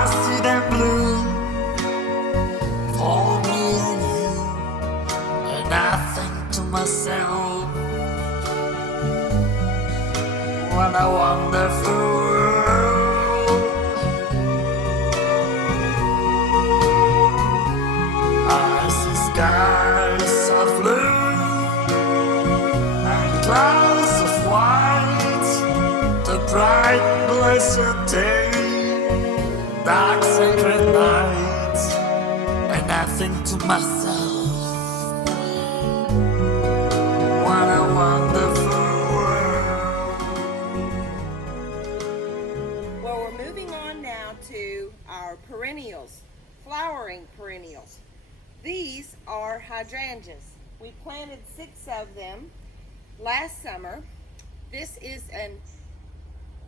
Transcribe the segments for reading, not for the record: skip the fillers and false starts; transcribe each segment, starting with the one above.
I see them blue for me and you, and I think to myself, what a wonderful world. I see skies of blue and clouds of white, the bright blessed day, dark sacred night, and I think to myself, what a wonderful world. Well, we're moving on now to our perennials, flowering perennials. These are hydrangeas. We planted 6 of them last summer. This is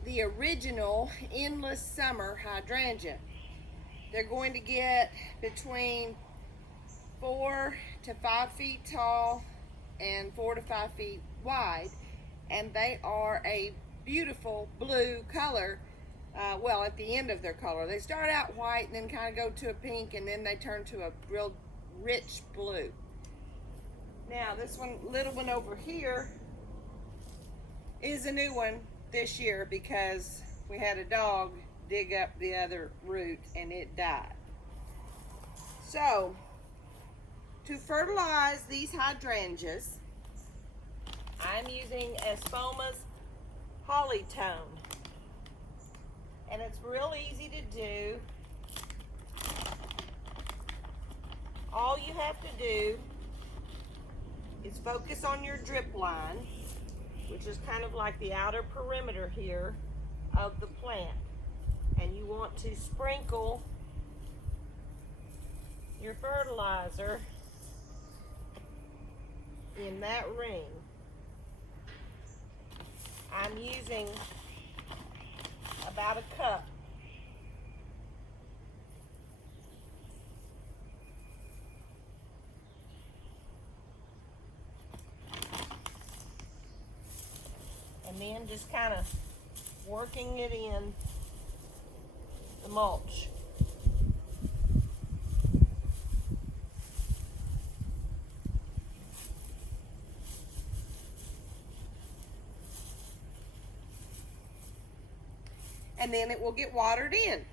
the original endless summer hydrangea. They're going to get between 4 to 5 feet tall and 4 to 5 feet wide, and they are a beautiful blue color. Well, at the end of their color, they start out white and then kind of go to a pink, and then they turn to a real rich blue. Now, this little one over here is a new one this year because we had a dog dig up the other root and it died. So, to fertilize these hydrangeas, I'm using Espoma's Holly Tone. And it's real easy to do. All you have to do is focus on your drip line, which is kind of like the outer perimeter here of the plant. And you want to sprinkle your fertilizer in that ring. I'm using about a cup. And then just kind of working it in the mulch. And then it will get watered in.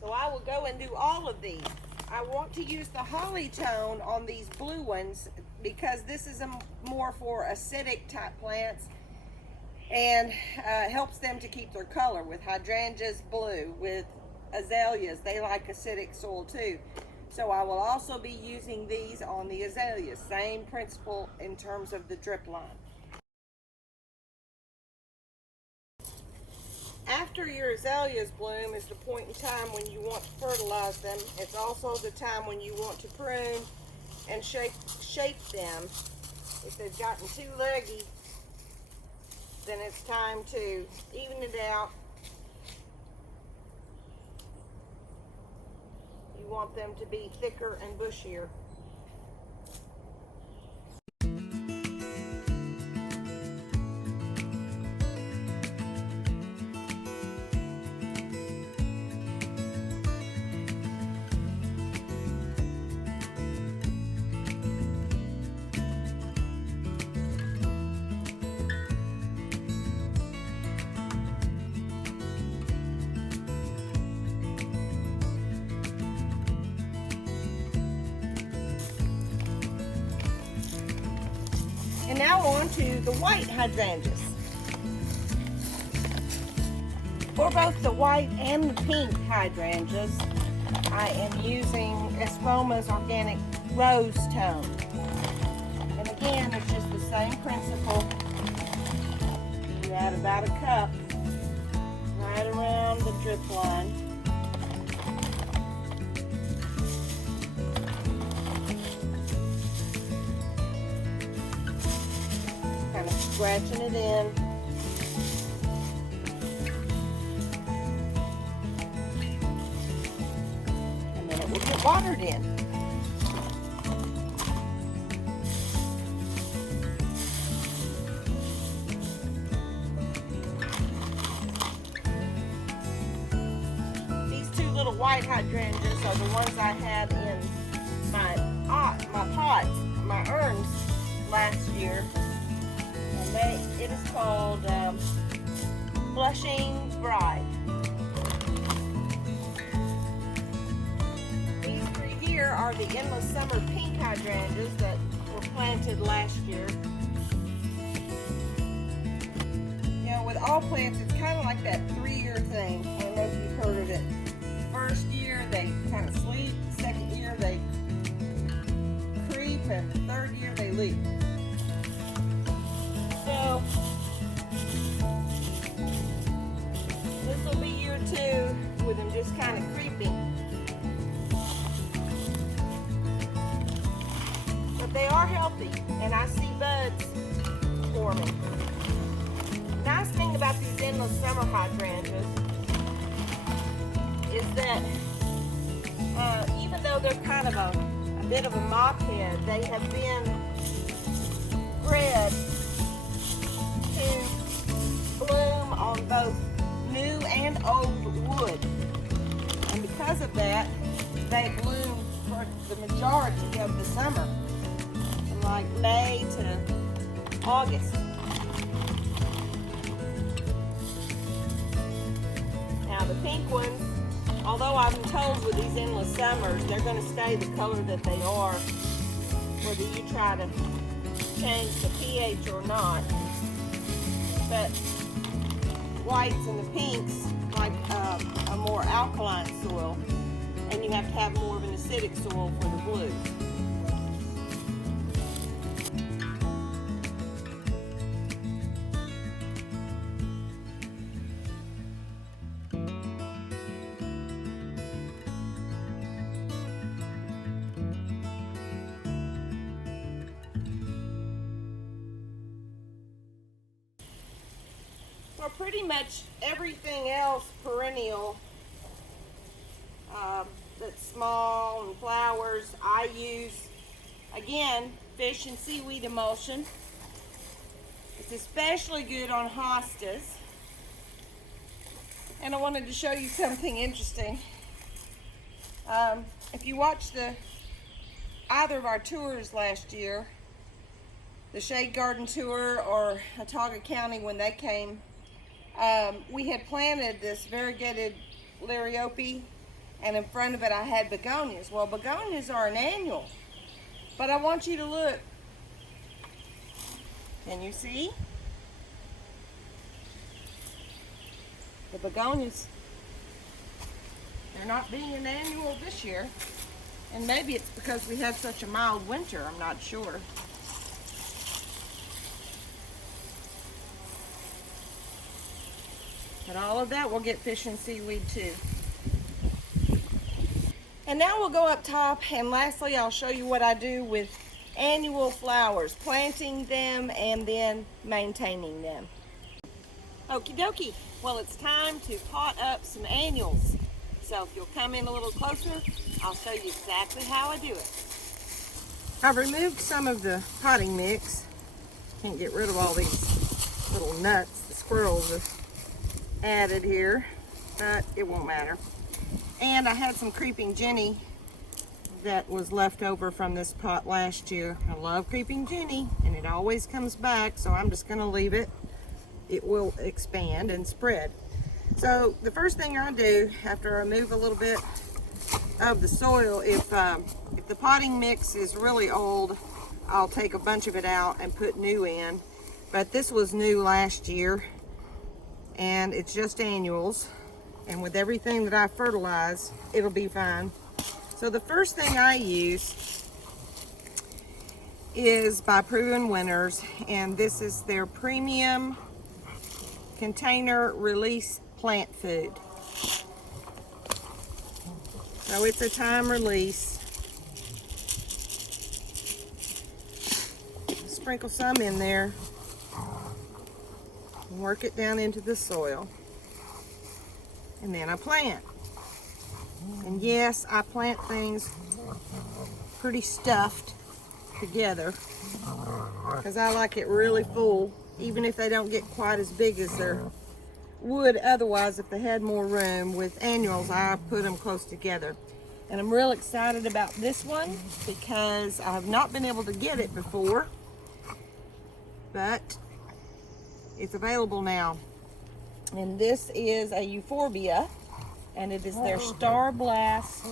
So I will go and do all of these. I want to use the Holly Tone on these blue ones because this is more for acidic type plants and helps them to keep their color. With hydrangeas, blue. With azaleas, they like acidic soil too. So I will also be using these on the azaleas. Same principle in terms of the drip line. After your azaleas bloom is the point in time when you want to fertilize them. It's also the time when you want to prune and shape them. If they've gotten too leggy, then it's time to even it out. You want them to be thicker and bushier. And now on to the white hydrangeas. For both the white and the pink hydrangeas, I am using Espoma's Organic Rose Tone. And again, it's just the same principle. You add about a cup right around the drip line. Scratching it in. And then it will get watered in. white hydrangeas are the ones I had in my pot, my urns last year. And it is called Blushing Bride. These three here are the Endless Summer pink hydrangeas that were planted last year. You know, with all plants, it's kind of like that 3-year thing. I don't know if you've heard of it. First year, they kind of sleep. Second year, they creep. And the third year, they leap. So, this will be year 2 with them just kind of creeping. But they are healthy, and I see buds forming. Nice thing about these Endless Summer hydrangeas is that even though they're kind of a bit of a mop head, they have been bred to bloom on both new and old wood. And because of that, they bloom for the majority of the summer, from like May to August. Now the pink ones, although I'm told with these Endless Summers, they're going to stay the color that they are, whether you try to change the pH or not. But whites and the pinks like a more alkaline soil, and you have to have more of an acidic soil for the blue. Well, pretty much everything else perennial that's small and flowers, I use, again, fish and seaweed emulsion. It's especially good on hostas. And I wanted to show you something interesting. If you watched either of our tours last year, the Shade Garden Tour or Autauga County when they came, we had planted this variegated liriope, and in front of it I had begonias. Well, begonias are an annual, but I want you to look. Can you see? The begonias, they're not being an annual this year, and maybe it's because we had such a mild winter, I'm not sure. But all of that will get fish and seaweed too. And now we'll go up top, and lastly I'll show you what I do with annual flowers, planting them and then maintaining them. Okie dokie, well it's time to pot up some annuals. So if you'll come in a little closer, I'll show you exactly how I do it. I've removed some of the potting mix. Can't get rid of all these little nuts the squirrels have added here, but it won't matter. And I had some creeping Jenny that was left over from this pot last year. I love creeping Jenny, and it always comes back, so I'm just going to leave it. It will expand and spread. So the first thing I do after I remove a little bit of the soil, if the potting mix is really old, I'll take a bunch of it out and put new in. But this was new last year, and it's just annuals, and with everything that I fertilize, it'll be fine. So the first thing I use is by Proven Winners, and this is their premium container release plant food. So it's a time release. Sprinkle some in there and work it down into the soil. And then I plant. And yes, I plant things pretty stuffed together because I like it really full, even if they don't get quite as big as their would otherwise if they had more room. With annuals, I put them close together. And I'm real excited about this one because I've not been able to get it before, but it's available now. And this is a euphorbia, and it is their Star Blast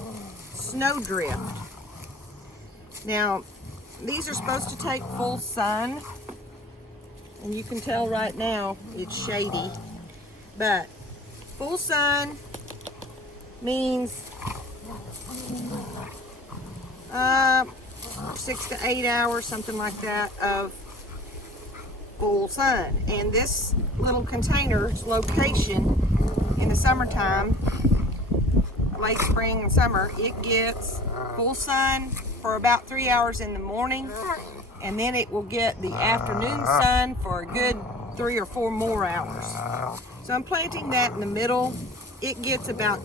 Snowdrift. Now, these are supposed to take full sun, and you can tell right now it's shady, but full sun means 6 to 8 hours, something like that, of full sun. And this little container's location in the summertime, late spring and summer, it gets full sun for about 3 hours in the morning, and then it will get the afternoon sun for a good 3 or 4 more hours. So I'm planting that in the middle. It gets about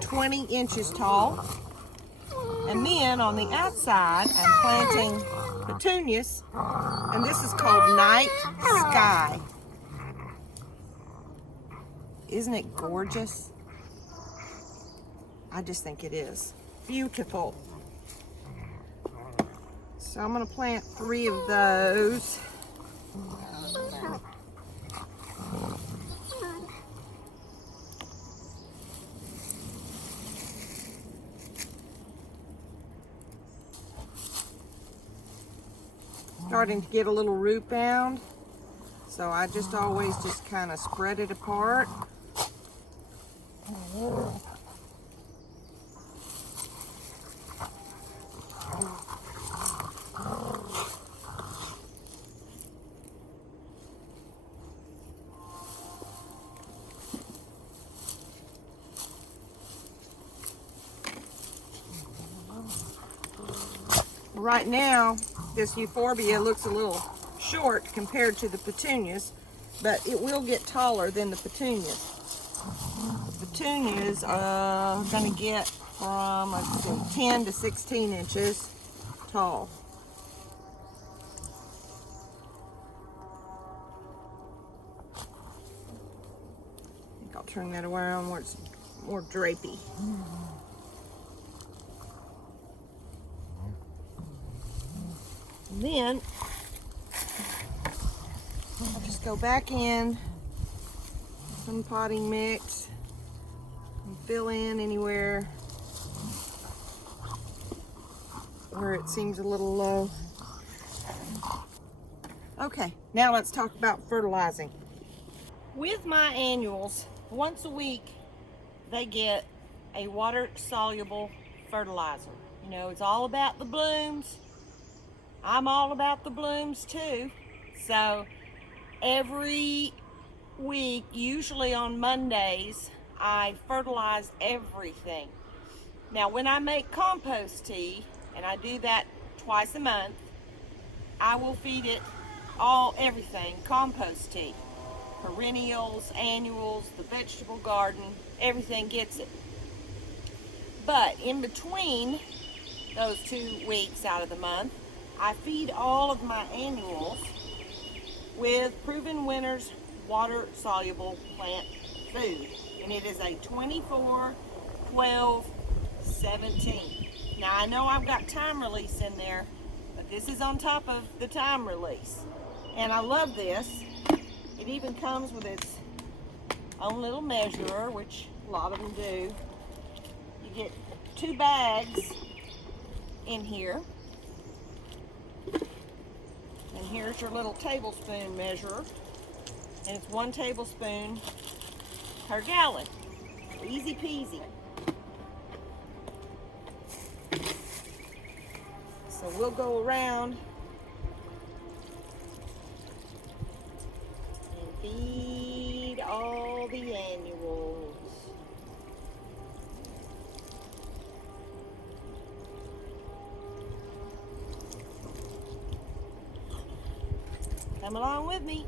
20 inches tall. And then on the outside, I'm planting petunias, and this is called Night Sky. Isn't it gorgeous? I just think it is beautiful. So I'm going to plant 3 of those. Starting to get a little root bound, so I just always just kind of spread it apart. Right now, this euphorbia looks a little short compared to the petunias, but it will get taller than the petunias. The petunias are going to get from, let's see, 10 to 16 inches tall. I think I'll turn that around where it's more drapey. And then I'll just go back in some potting mix and fill in anywhere where it seems a little low. Okay, now let's talk about fertilizing. With my annuals, once a week they get a water-soluble fertilizer. You know, it's all about the blooms. I'm all about the blooms too. So every week, usually on Mondays, I fertilize everything. Now when I make compost tea, and I do that twice a month, I will feed it everything, compost tea. Perennials, annuals, the vegetable garden, everything gets it. But in between those 2 weeks out of the month, I feed all of my annuals with Proven Winners water-soluble plant food. And it is a 24, 12, 17. Now I know I've got time release in there, but this is on top of the time release. And I love this. It even comes with its own little measurer, which a lot of them do. You get 2 bags in here. And here's your little tablespoon measurer. And it's 1 tablespoon per gallon. Easy peasy. So we'll go around and feed all the annuals. Come along with me.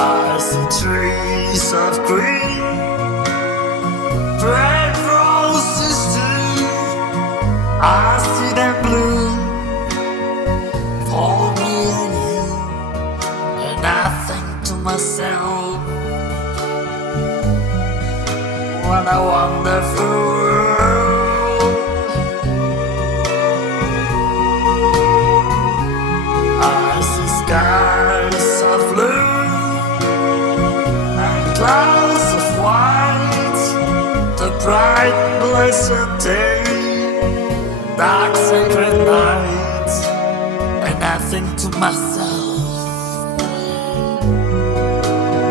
I see trees of green, red roses too. I see them bloom myself, what a wonderful world. I see skies of blue and clouds of white, the bright blessed day, dark sacred night, and I think to myself,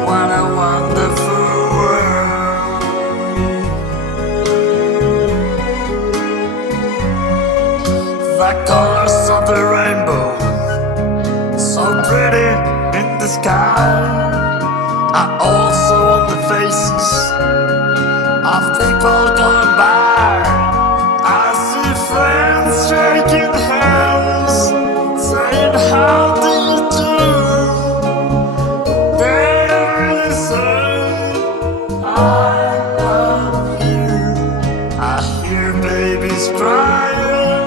what a wonderful world. The colors of the rainbow, so pretty in the sky, are also on the faces of people going by. I see friends shaking hands, saying how do you do. They really say I love you. I hear babies crying,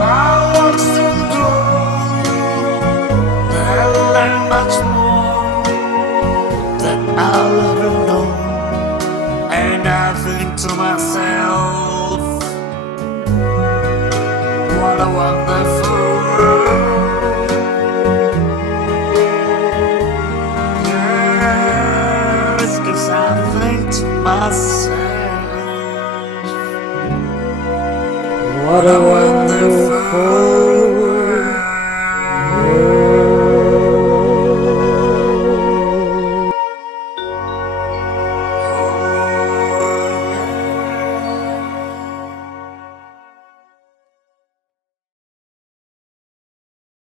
I watch them grow. They learn much more than I'll ever know. And I think to myself, what a wonderful world. Yes, 'cause I think to myself, what a wonderful world.